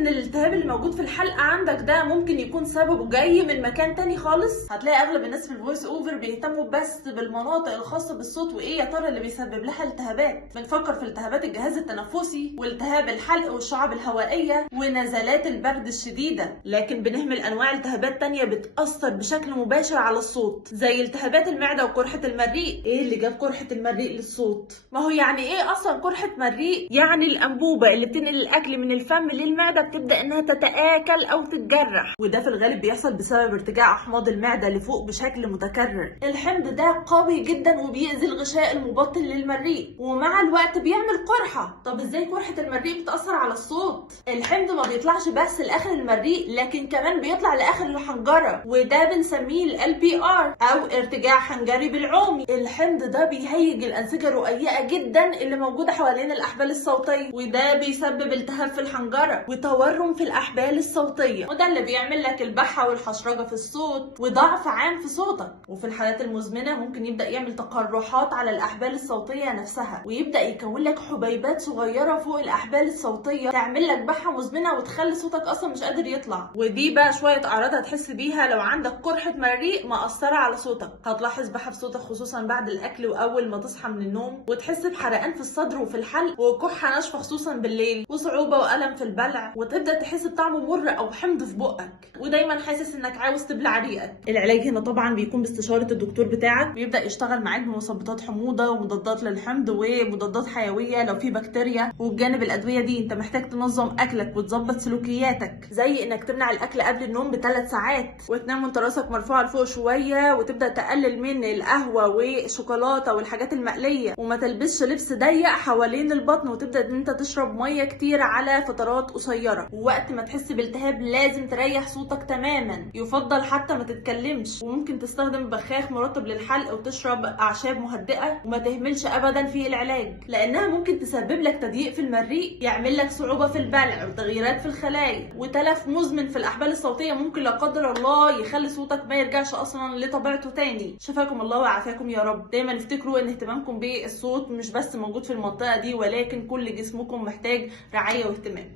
ان الالتهاب اللي موجود في الحلقه عندك ده ممكن يكون سببه جاي من مكان تاني خالص؟ هتلاقي اغلب الناس في الفويس اوفر بيهتموا بس بالمناطق الخاصه بالصوت وايه يا ترى اللي بيسبب لها التهابات. بنفكر في التهابات الجهاز التنفسي والتهاب الحلق والشعب الهوائيه ونزلات البرد الشديده، لكن بنهمل انواع التهابات تانية بتاثر بشكل مباشر على الصوت زي التهابات المعده وقرحه المريء. ايه اللي جاب قرحه المريء للصوت؟ ما هو يعني ايه اصلا قرحه مريء؟ يعني الانبوبه اللي بتنقل الاكل من الفم للمعده بتبدا انها تتاكل او تتجرح، وده في الغالب بيحصل بسبب ارتجاع احماض المعده لفوق بشكل متكرر. الحمض ده قوي جدا وبيأذي الغشاء المبطن للمريء ومع الوقت بيعمل قرحه. طب ازاي قرحه المريء بتأثر على الصوت؟ الحمض ما بيطلعش بس لاخر المريء لكن كمان بيطلع لاخر الحنجره، وده بنسميه LPR او ارتجاع حنجري بالعومي. الحمض ده بيهيج الانسجه الرئيئه جدا اللي موجوده حوالين الاحبال الصوتيه، وده بيسبب التهاب في الحنجره وتورم في الاحبال الصوتيه، وده اللي بيعمل لك البحه والحشرجه في الصوت وضعف عام في صوتك. وفي الحالات المزمنه ممكن يبدا يعمل تقرحات على الاحبال الصوتيه نفسها، ويبدا يكون لك حبيبات صغيره فوق الاحبال الصوتيه تعمل لك بحه مزمنه وتخلي صوتك اصلا مش قادر يطلع. ودي بقى شويه اعراض هتحس بيها لو عندك قرحه مريء مأثره على صوتك. هتلاحظ بحه في صوتك خصوصا بعد الاكل واول ما تصحى من النوم، وتحس بحرقان في الصدر وفي الحلق وكحه ناشفه خصوصا بالليل وصعوبه والم في البلع، وتبدا تحس بطعم مر او حمض في بقك ودايما حاسس انك عاوز تبلع ريقك. العلاج هنا طبعا بيكون باستشاره الدكتور بتاعك، بيبدا يشتغل معاك بمثبطات حموضه ومضادات للحمض ومضادات حيويه لو في بكتيريا. وبجانب الادويه دي انت محتاج تنظم اكلك وتظبط سلوكياتك، زي انك تمنع الاكل قبل النوم ب3 ساعات وتنام وانت راسك مرفوعه لفوق شويه، وتبدا تقلل من القهوه والشوكولاته والحاجات المقليه، وما تلبسش لبس ضيق حوالين البطن، وتبدا ان انت تشرب ميه كتير على فترات قصيره. ووقت ما تحس بالتهاب لازم تريح صوتك تماما، يفضل حتى ما تتكلمش، وممكن تستخدم بخاخ مرطب للحلق وتشرب اعشاب مهدئه، وما تهملش ابدا في العلاج لانها ممكن تسبب لك تضييق في المريء، يعمل لك صعوبه في البلع وتغييرات في الخلايا وتلف مزمن في الاحبال الصوتيه ممكن لا قدر الله يخلي صوتك ما يرجعش اصلا لطبيعته تاني. شفاكم الله وعافاكم يا رب. دايما افتكروا ان اهتمامكم بالصوت مش بس موجود في المنطقه دي، ولكن كل جسمكم محتاج رعايه واهتمام.